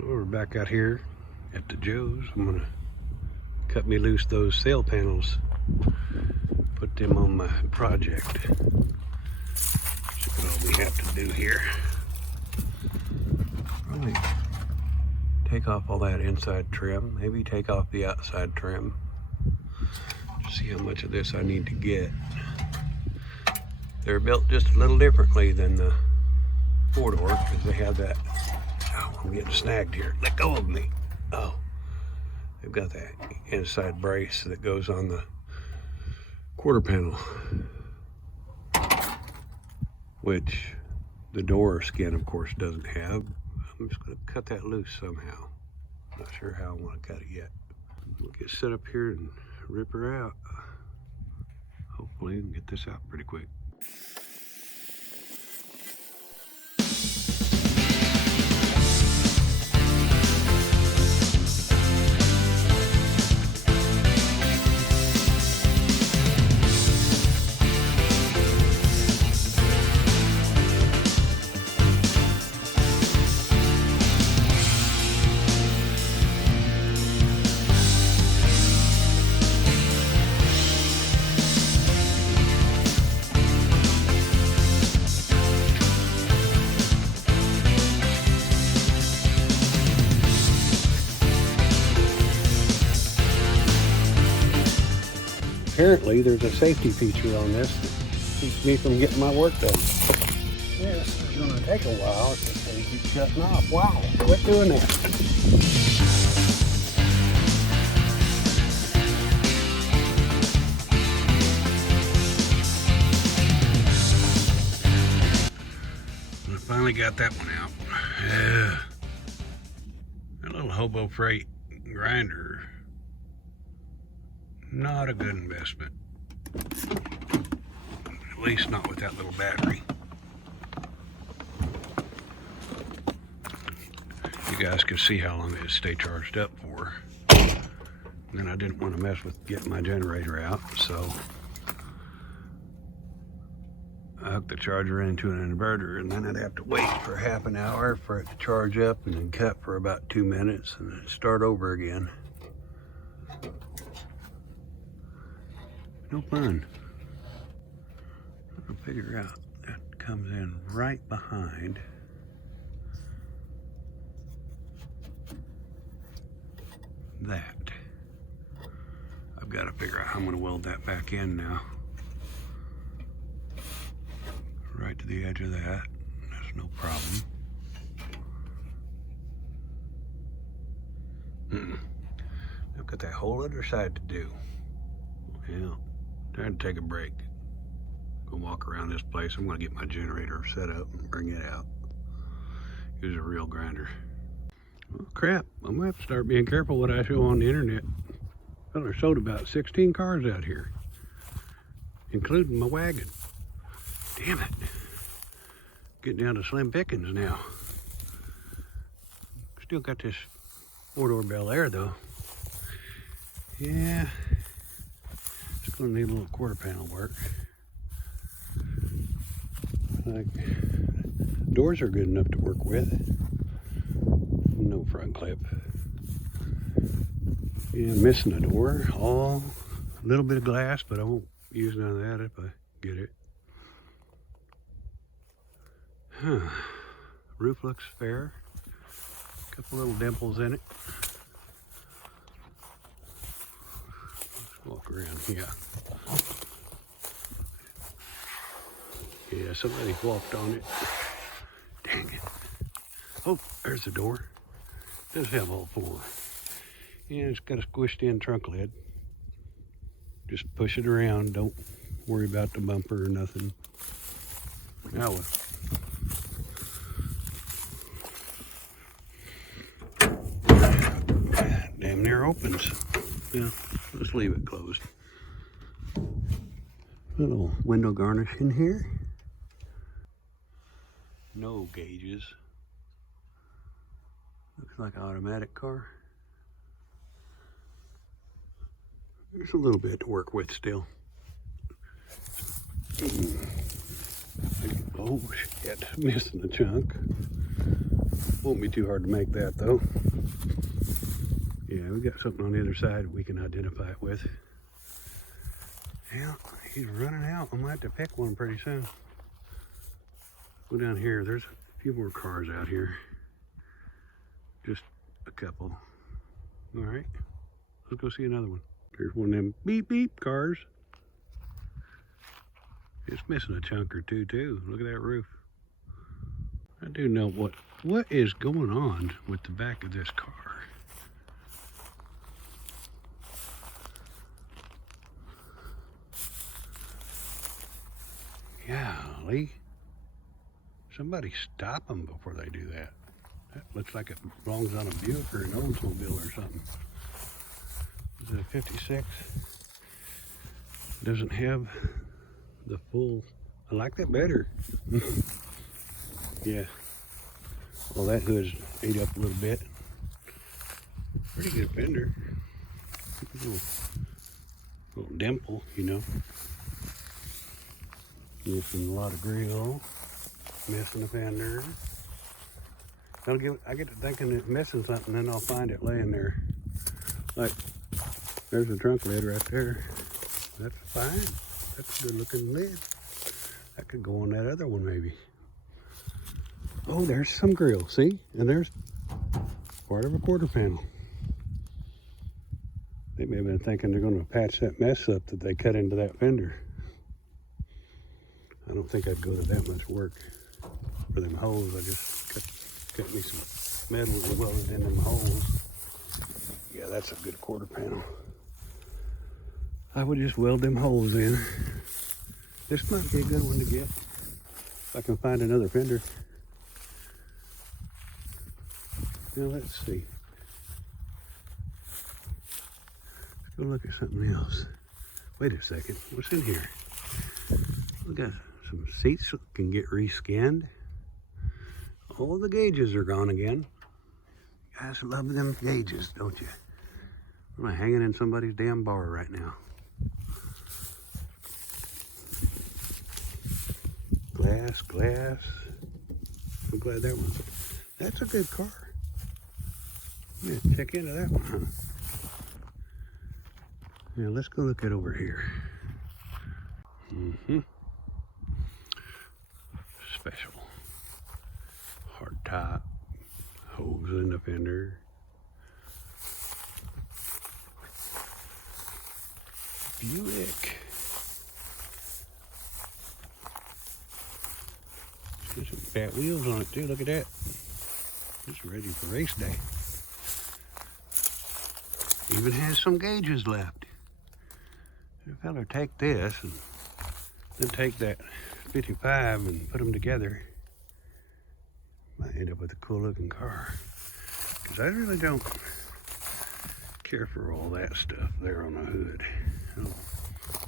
We're back out here at the Joe's. I'm gonna cut me loose those sail panels, put them on my project. That's all we have to do here. Probably take off all that inside trim, maybe take off the outside trim. See how much of this I need to get. They're built just a little differently than the four-door because they have that. Oh, I'm getting snagged here. Let go of me. Oh, they've got that inside brace that goes on the quarter panel, which the door skin, of course, doesn't have. I'm just going to cut that loose somehow. Not sure how I want to cut it yet. We'll get set up here and rip her out. Hopefully we can get this out pretty quick. Apparently there's a safety feature on this that keeps me from getting my work done. This is going to take a while if this thing keeps shutting off. Wow, quit doing that. I finally got that one out. That little hobo freight grinder, not a good investment. At least not with that little battery. You guys can see how long it'd stay charged up for. And then I didn't want to mess with getting my generator out, so I hooked the charger into an inverter, and then I'd have to wait for half an hour for it to charge up and then cut for about 2 minutes and then start over again. No fun. I'll figure out that comes in right behind that. I've got to figure out how I'm going to weld that back in now. Right to the edge of that. That's no problem. I've got that whole other side to do. Yeah. Time to take a break. Go walk around this place. I'm going to get my generator set up and bring it out. Use a real grinder. Well, crap. I'm going to have to start being careful what I show on the internet. Well, I sold about 16 cars out here, including my wagon. Damn it. Getting down to slim pickings now. Still got this four-door Bel Air though. Yeah. Gonna need a little quarter panel work. Like, doors are good enough to work with. No front clip. Yeah, missing a door. A little bit of glass, but I won't use none of that if I get it. Roof looks fair. Couple little dimples in it. Walk around here. Yeah, somebody walked on it. Dang it. Oh, there's the door. Does have all four. Yeah, it's got a squished in trunk lid. Just push it around. Don't worry about the bumper or nothing. Now what? opens. Yeah, let's leave it closed. Little window garnish in here. No gauges. Looks like an automatic car. There's a little bit to work with still. Oh shit, missing the chunk. Won't be too hard to make that though. Yeah, we got something on the other side we can identify it with. Yeah, he's running out. I might have to pick one pretty soon. Go down here. There's a few more cars out here. Just a couple. All right, let's go see another one. There's one of them beep beep cars. It's missing a chunk or two too. Look at that roof. I do know what is going on with the back of this car. Golly. Somebody stop them before they do that. That looks like it belongs on a Buick or an Oldsmobile or something. Is it a 56? Doesn't have the full. I like that better. Yeah. Well, that hood's ate up a little bit. Pretty good fender. Little dimple, you know. Missing a lot of grill. Missing a fender. I get to thinking it's missing something, then I'll find it laying there. Like, there's a trunk lid right there. That's fine. That's a good looking lid. That could go on that other one maybe. Oh, there's some grill, see? And there's part of a quarter panel. They may have been thinking they're going to patch that mess up that they cut into that fender. I don't think I'd go to that much work for them holes. I just cut me some metal and welded in them holes. Yeah, that's a good quarter panel. I would just weld them holes in. This might be a good one to get. If I can find another fender. Now let's see. Let's go look at something else. Wait a second, what's in here? We got some seats that can get reskinned. All the gauges are gone again. You guys love them gauges, don't you? I'm hanging in somebody's damn bar right now. Glass. I'm glad that one. That's a good car. Yeah, check into that one, huh? Yeah, let's go look at over here. Special. Hard top. Hose in the fender. Buick. There's some fat wheels on it too. Look at that. It's ready for race day. Even has some gauges left. If I better take this and then take that 55 and put them together, might end up with a cool looking car. Because I really don't care for all that stuff there on the hood. I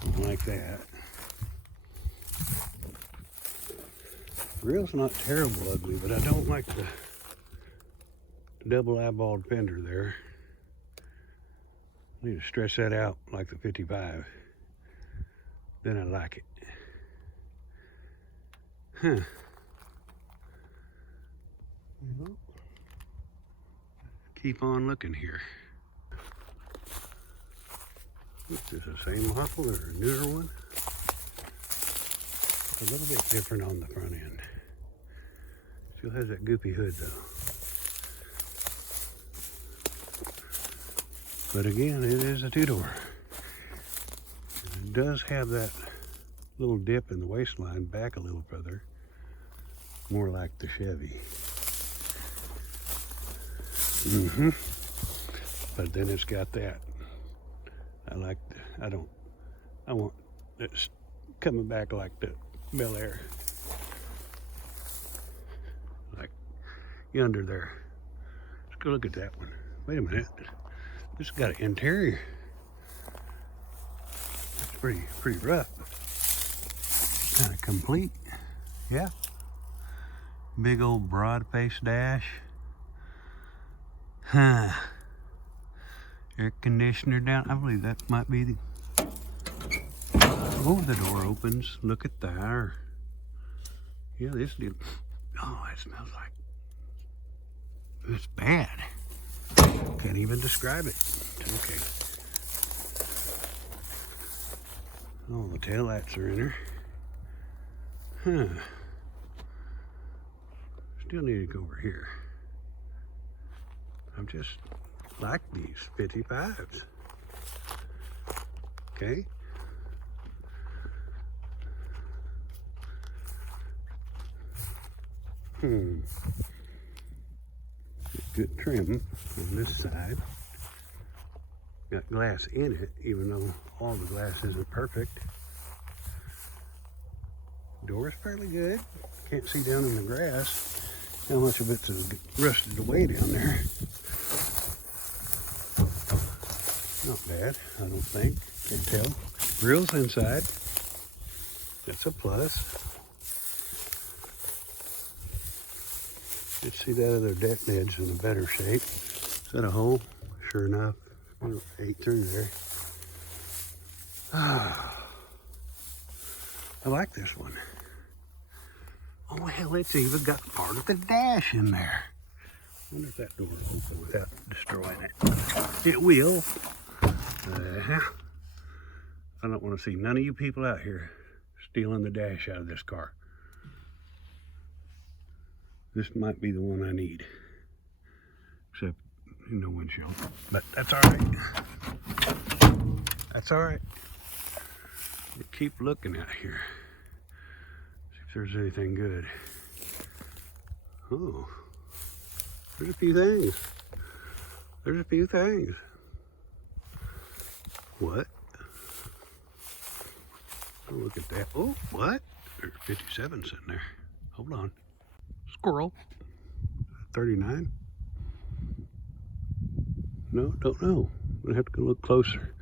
don't like that. Grill's not terrible ugly, but I don't like the double eyeballed fender there. I need to stretch that out like the 55. Then I like it. Huh. Well, keep on looking here. Is this the same model or a newer one? A little bit different on the front end. Still has that goopy hood though. But again, it is a two-door. It does have that little dip in the waistline back a little further. More like the Chevy. But then it's got that. I want it's coming back like the Bel Air. Like yonder there. Let's go look at that one. Wait a minute. This has got an interior. It's pretty rough. Kind of complete. Yeah. Big old broad face dash. Huh. Air conditioner down. I believe that might be the... Oh, the door opens. Look at that. Yeah, this deal. Oh, it smells like... It's bad. Can't even describe it. Okay. Oh, the taillights are in there. Huh. Still need to go over here. I'm just like these 55s. Okay. Good trim on this side. Got glass in it, even though all the glass isn't perfect. Door's fairly good. Can't see down in the grass how much of it's rusted away down there. Not bad, I don't think. Can't tell. Grill's inside. That's a plus. Let's see that other deck ledge in a better shape. Is that a hole? Sure enough, ate through there. I like this one. Oh hell, it's even got part of the dash in there. I wonder if that door will open without destroying it. It will. I don't want to see none of you people out here stealing the dash out of this car. This might be the one I need. Except, no windshield. But that's all right. That's all right. We'll keep looking out here. See if there's anything good. Oh. There's a few things. There's a few things. What? Oh, look at that. Oh, what? There's 57s in there. Hold on. Squirrel. 39? No, don't know. We'll have to go look closer.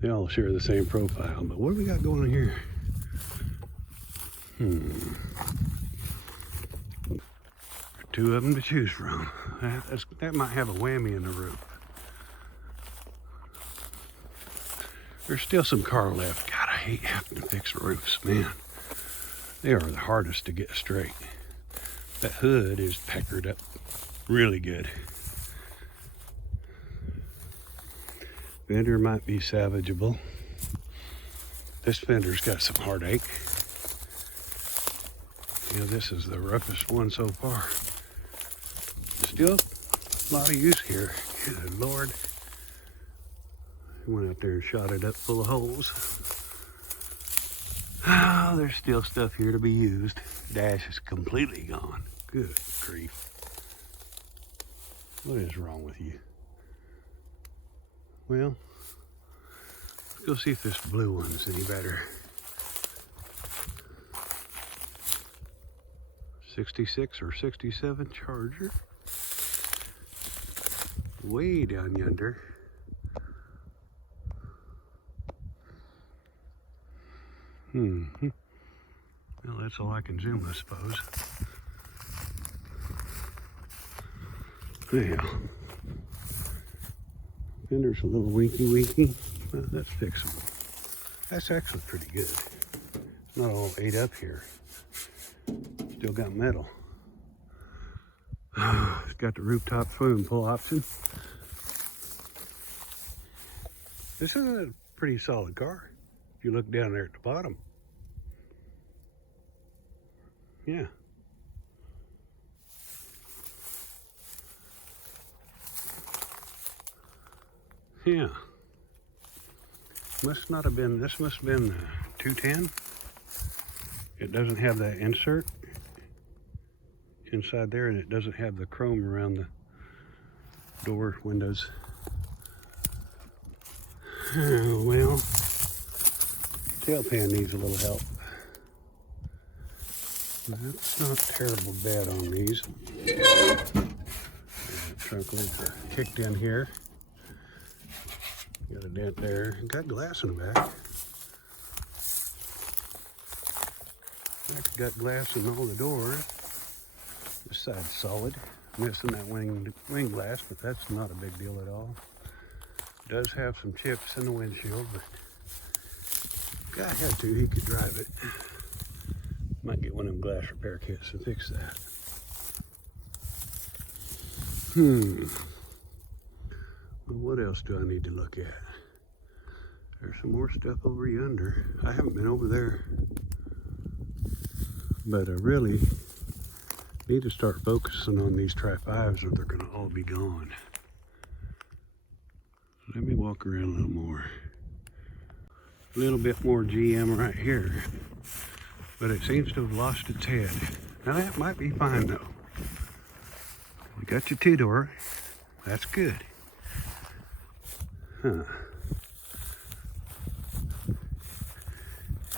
They all share the same profile, but what do we got going on here? Two of them to choose from. That might have a whammy in the roof. There's still some car left. God, I hate having to fix roofs, man. They are the hardest to get straight. That hood is peckered up really good. Fender might be salvageable. This fender's got some heartache. Yeah, this is the roughest one so far. Still a lot of use here. Good Lord. Went out there and shot it up full of holes. Oh, there's still stuff here to be used. Dash is completely gone. Good grief. What is wrong with you? Well, let's go see if this blue one's any better. 66 or 67 Charger. Way down yonder. Well, that's all I can zoom, I suppose. Yeah. Fender's a little winky. Well, that's fixable. That's actually pretty good. It's not all ate up here. Still got metal. It's got the rooftop swimming pool option. This is a pretty solid car. If you look down there at the bottom. Yeah. Yeah. Must not have been, this must have been 210. It doesn't have that insert inside there, and it doesn't have the chrome around the door windows. Well, tail pan needs a little help. That's not terrible bad on these. Trunk lids are kicked in here. Got a dent there. Got glass in the back. Back's got glass in all the doors. This side's solid. Missing that wing glass, but that's not a big deal at all. Does have some chips in the windshield, but if guy had to, he could drive it. Might get one of them glass repair kits and fix that. Well, what else do I need to look at? There's some more stuff over yonder. I haven't been over there, but I really need to start focusing on these Tri-5s or they're gonna all be gone. Let me walk around a little more. A little bit more GM right here, but it seems to have lost its head. Now that might be fine though. We got your two-door, that's good. Huh.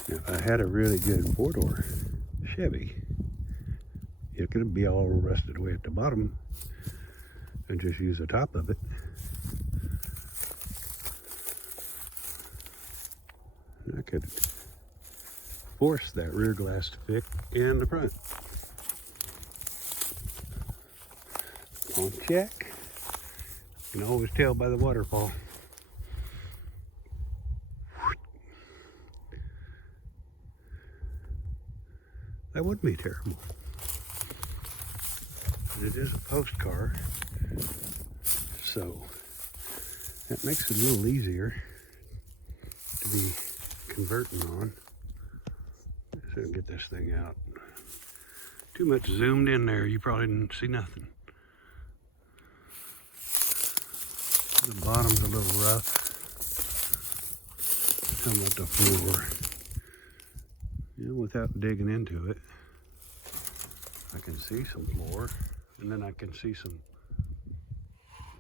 If I had a really good four-door Chevy, it could be all rusted away at the bottom and just use the top of it. I could force that rear glass to fit in the front. On check. You can always tell by the waterfall. That wouldn't be terrible. But it is a post car, so that makes it a little easier to be converting on. So get this thing out. Too much zoomed in there, you probably didn't see nothing. The bottom's a little rough. How about the floor? You know, without digging into it, I can see some floor, and then I can see some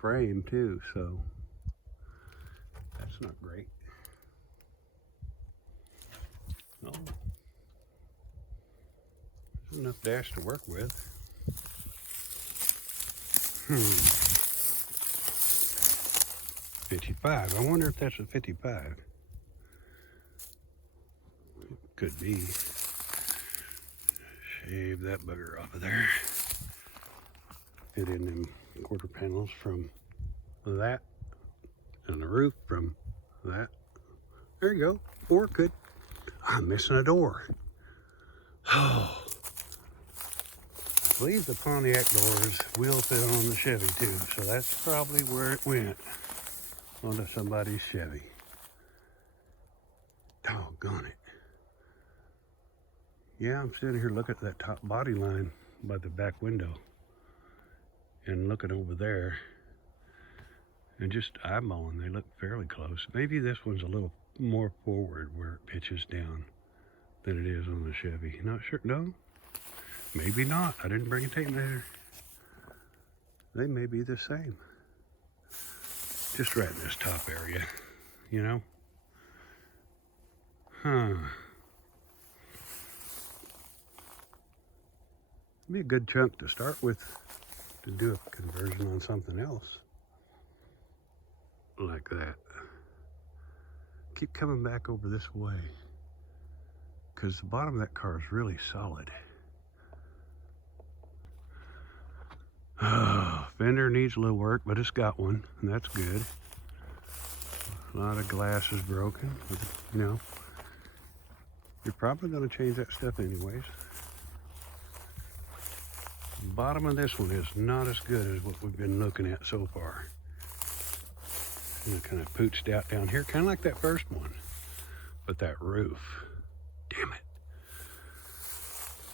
frame too, so that's not great. Oh, there's enough dash to work with. 55. I wonder if that's a 55. Could be. Shave that bugger off of there. Fit in them quarter panels from that, and the roof from that. There you go. Or it could. I'm missing a door. Oh. I believe the Pontiac doors will fit on the Chevy too, so that's probably where it went. Onto somebody's Chevy. Doggone it. Yeah, I'm sitting here looking at that top body line by the back window and looking over there and just eyeballing. They look fairly close. Maybe this one's a little more forward where it pitches down than it is on the Chevy. Not sure. No, maybe not. I didn't bring a tape measure. They may be the same. Just right in this top area, you know? Huh. Be a good chunk to start with to do a conversion on something else like that. Keep coming back over this way because the bottom of that car is really solid. Fender needs a little work, but it's got one, and that's good. A lot of glass is broken, but, you know, you're probably going to change that stuff anyways. The bottom of this one is not as good as what we've been looking at so far. It kind of pooched out down here, kind of like that first one. But that roof, damn it.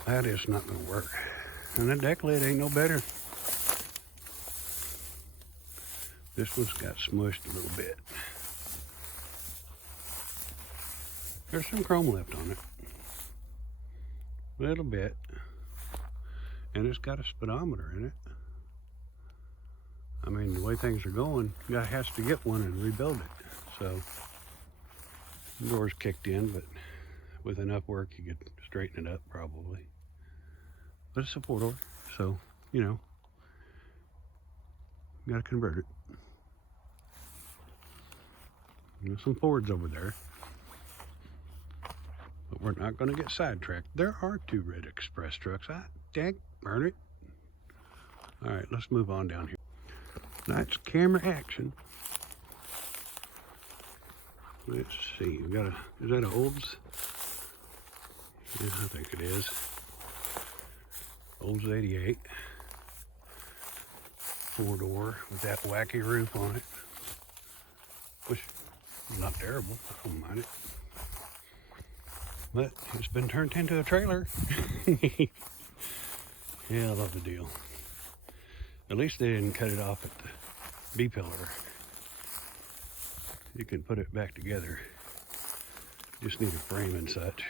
That is not going to work. And the deck lid ain't no better. This one's got smushed a little bit. There's some chrome left on it. A little bit. And it's got a speedometer in it. I mean, the way things are going, the guy has to get one and rebuild it. So, the door's kicked in, but with enough work, you could straighten it up probably. But it's a four-door, so, you know, You gotta convert it. There's some Fords over there. But we're not gonna get sidetracked. There are 2 red express trucks. Dang, burn it. All right, let's move on down here. That's camera action. Let's see, we got is that an Olds? Yeah, I think it is. Olds 88. 4-door with that wacky roof on it. Which is not terrible, I don't mind it. But it's been turned into a trailer. Yeah, I love the deal. At least they didn't cut it off at the B-pillar. You can put it back together. Just need a frame and such.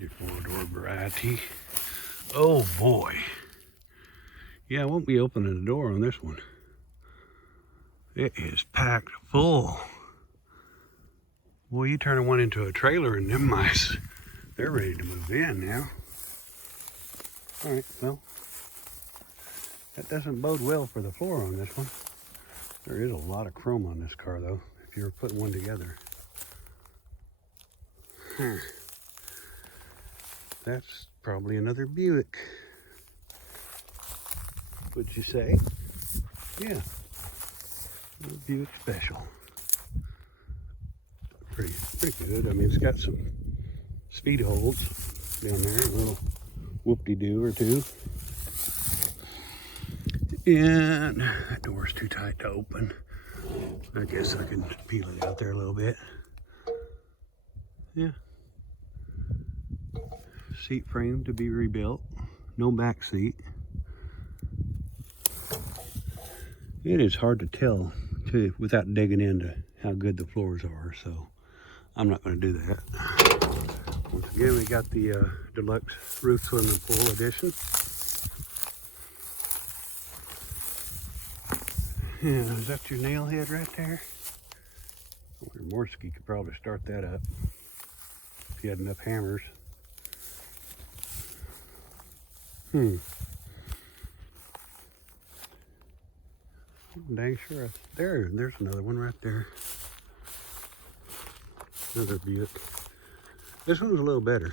Your 4-door variety. Oh boy. Yeah, I won't be opening the door on this one. It is packed full. Well, you turn one into a trailer and them mice, they're ready to move in now. All right, well, that doesn't bode well for the floor on this one. There is a lot of chrome on this car though, if you're putting one together. That's probably another Buick. Would you say? Yeah, a Buick Special. Pretty good. I mean, it's got some speed holds down there, a little whoop-de-doo or two. And that door's too tight to open. I guess I can peel it out there a little bit. Yeah. Seat frame to be rebuilt. No back seat. It is hard to tell too without digging into how good the floors are, so I'm not going to do that. Once again, we got the deluxe roof swimming pool edition. Yeah, is that your nail head right there? Your Morsky could probably start that up if you had enough hammers. Dang sure. There's another one right there. Another Buick. This one's a little better,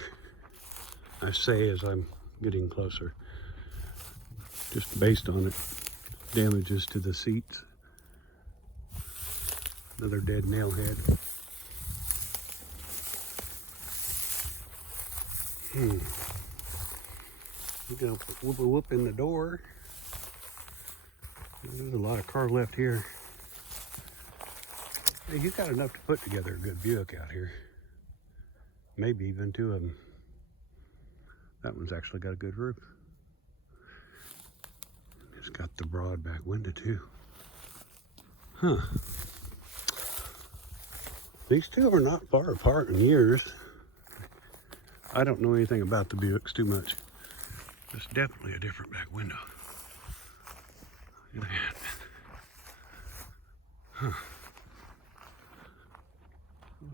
I say, as I'm getting closer. Just based on it. Damages to the seats. Another dead nail head. We're gonna put whoop in the door. There's a lot of car left here. Hey, you got enough to put together a good Buick out here. Maybe even 2 of them. That one's actually got a good roof. It's got the broad back window too. Huh. These 2 are not far apart in years. I don't know anything about the Buicks too much. It's definitely a different back window. Look at that. Huh.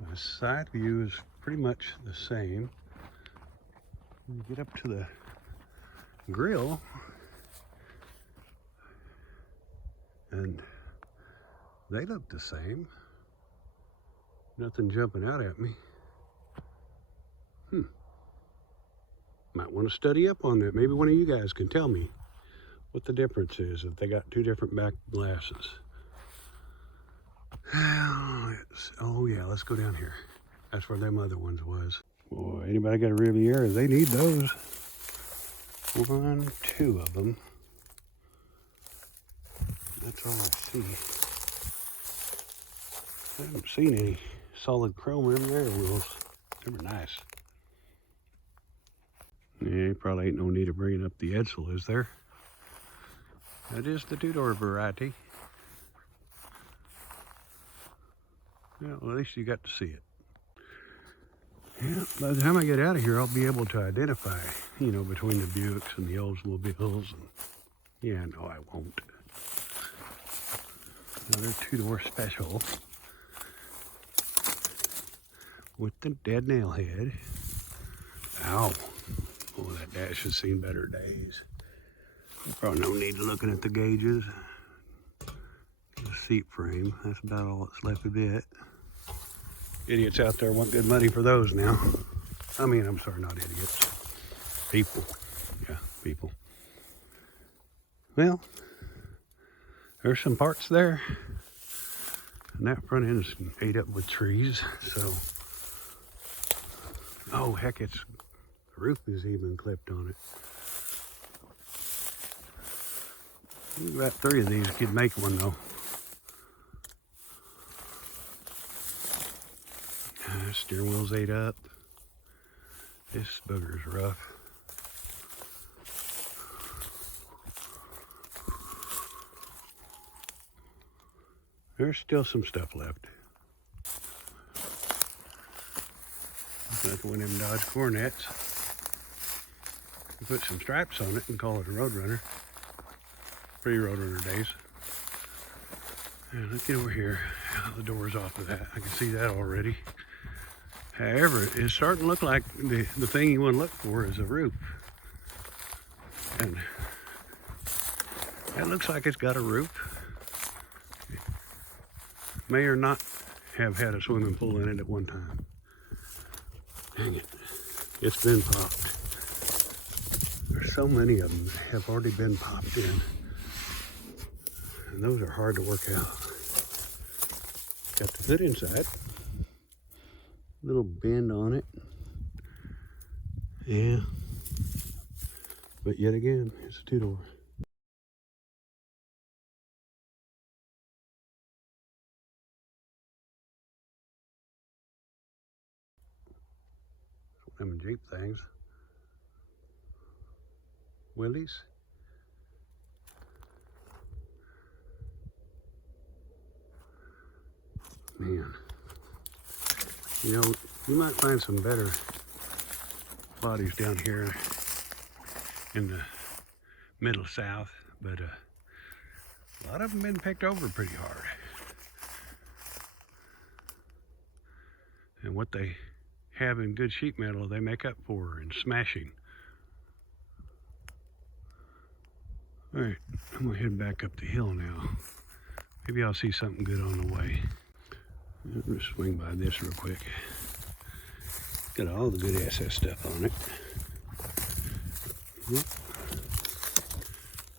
The side view is pretty much the same. When you get up to the grill, and they look the same. Nothing jumping out at me. Might want to study up on that. Maybe one of you guys can tell me what the difference is if they got 2 different back glasses. Oh yeah, let's go down here. That's where them other ones was. Boy, anybody got a Riviera? They need those. 1, 2 of them. That's all I see. I haven't seen any solid chrome Riviera wheels. They were nice. Yeah, probably ain't no need of bringing up the Edsel, is there? That is the 2-door variety. Yeah, well, at least you got to see it. Yeah, by the time I get out of here, I'll be able to identify, you know, between the Buicks and the Oldsmobiles. And yeah, no, I won't. Another 2-door special with the dead nail head. Ow. Oh, that dash has seen better days. Probably no need looking at the gauges. The seat frame, that's about all that's left of it. Idiots out there want good money for those now. I mean, I'm sorry, not idiots. People. Yeah, people. Well, there's some parts there. And that front end is ate up with trees, so. Oh, heck, the roof is even clipped on it. About 3 of these could make one, though. Steering wheel's ate up. This booger's rough. There's still some stuff left. Like one of them Dodge Cornettes. You put some stripes on it and call it a Roadrunner. Pre-Roadrunner days. And let's get over here. The door's off of that. I can see that already. However, it's starting to look like the thing you want to look for is a roof. And that looks like it's got a roof. It may or not have had a swimming pool in it at one time. Dang it. It's been popped. There's so many of them that have already been popped in. And those are hard to work out. Got the hood inside. Little bend on it. Yeah. But yet again, it's a 2-door. Them Jeep things. Willys. Man. You know, you might find some better bodies down here in the middle south, but a lot of them been picked over pretty hard. And what they have in good sheet metal, they make up for in smashing. All right, I'm gonna head back up the hill now. Maybe I'll see something good on the way. I'll just swing by this real quick. Got all the good SS stuff on it. Yep.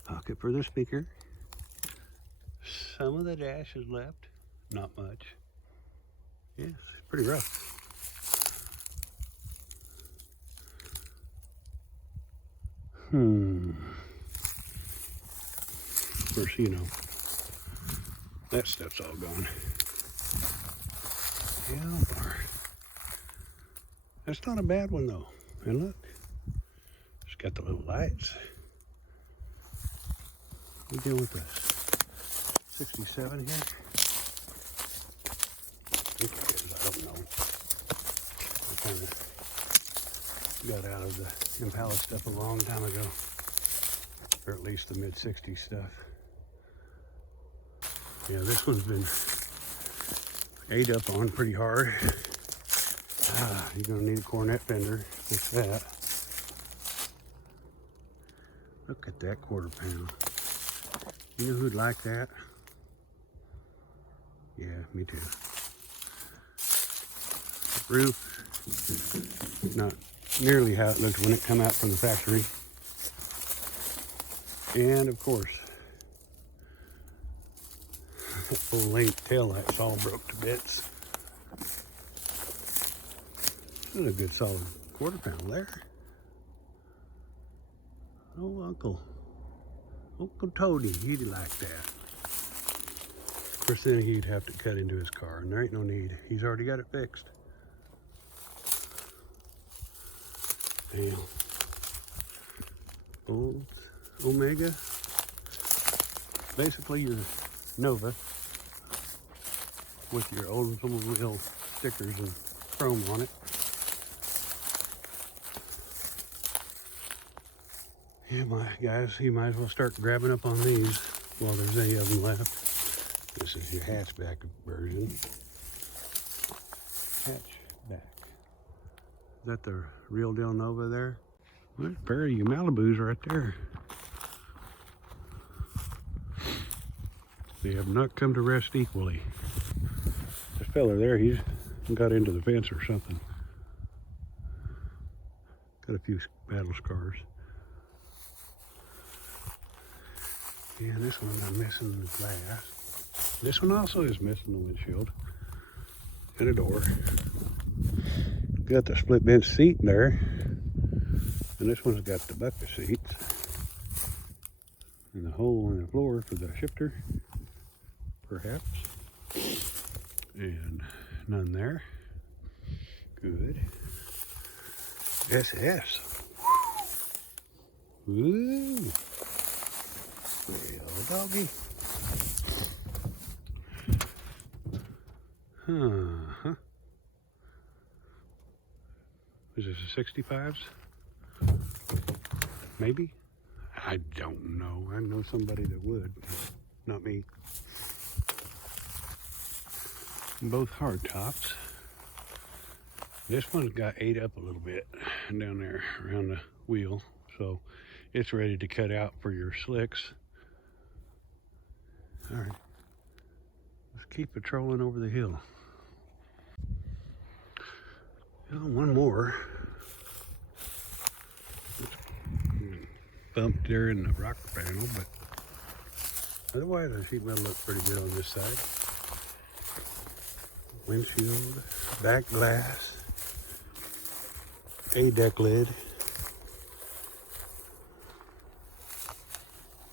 Pocket for the speaker. Some of the dash is left, not much. Yes, it's pretty rough. Of course, you know, that stuff's all gone. Yeah, that's not a bad one though. And look, it's got the little lights. We deal with this 67 here. I think it is, I don't know. I kind of got out of the Impala stuff a long time ago, or at least the mid-60s stuff. Yeah, this one's been ate up on pretty hard. You're gonna need a cornet fender with that. Look at that quarter panel. You know who'd like that? Yeah, me too. Roof, not nearly how it looked when it come out from the factory. And of course, that full length tail light's all broke to bits. This is a good solid quarter panel there. Oh, Uncle Toady, he'd like that. Of course, then he'd have to cut into his car, and there ain't no need. He's already got it fixed. Damn. Old Omega. Basically your Nova with your Oldsmobile stickers and chrome on it. Yeah, my guys, you might as well start grabbing up on these while there's any of them left. This is your hatchback version. Hatchback. Is that the real deal Nova there? There's a pair of you Malibus right there. They have not come to rest equally. This fella there, he's got into the fence or something. Got a few battle scars. Yeah, this one I'm missing the glass. This one also is missing the windshield and a door. Got the split bench seat in there. And this one's got the bucket seats. And the hole in the floor for the shifter, perhaps. And none there. Good. SS. Ooh. Real doggy. Huh. Is this a 65s? Maybe? I don't know. I know somebody that would. Not me. Both hard tops. This one's got ate up a little bit down there around the wheel, so it's ready to cut out for your slicks. All right, let's keep patrolling over the hill. Oh, one more. Bumped there in the rocker panel, but otherwise the sheet metal looks pretty good on this side. Windshield, back glass, a deck lid.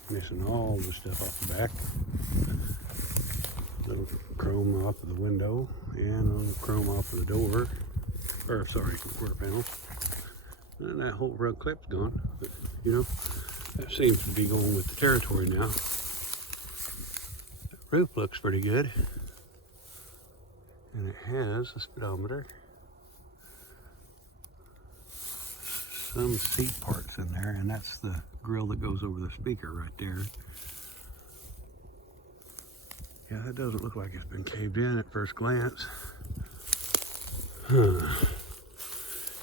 Missing all the stuff off the back. Little chrome off of the window and a little chrome off of the door. Or sorry, quarter panel. And that whole front clip's gone. But you know, that seems to be going with the territory now. That roof looks pretty good. And it has a speedometer. Some seat parts in there, and that's the grill that goes over the speaker right there. Yeah, that doesn't look like it's been caved in at first glance.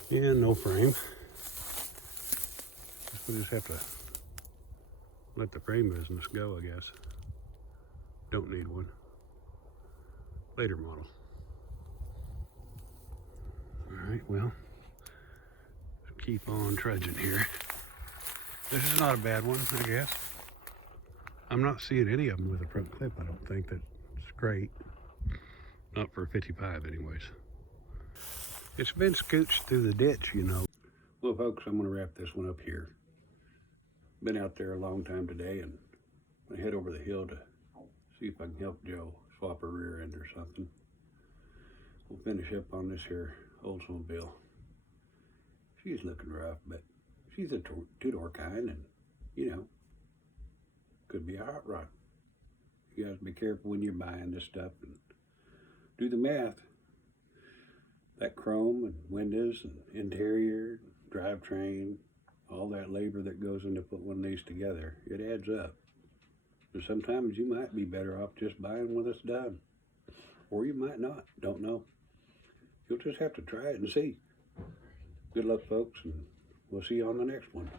Yeah, no frame. We'll just have to let the frame business go, I guess. Don't need one. Later model. All right, well, keep on trudging here. This is not a bad one, I guess. I'm not seeing any of them with a front clip. I don't think that's great. Not for a 55 anyways. It's been scooched through the ditch, you know. Well, folks, I'm gonna wrap this one up here. Been out there a long time today, and I'm gonna head over the hill to see if I can help Joe swap a rear end or something. We'll finish up on this here Oldsmobile. She's looking rough, but she's a two-door kind, and you know, could be a hot rod. You guys be careful when you're buying this stuff and do the math. That chrome and windows and interior, drivetrain, all that labor that goes into put one of these together, it adds up. But sometimes you might be better off just buying one that's done. Or you might not, don't know. You'll just have to try it and see. Good luck, folks, and we'll see you on the next one.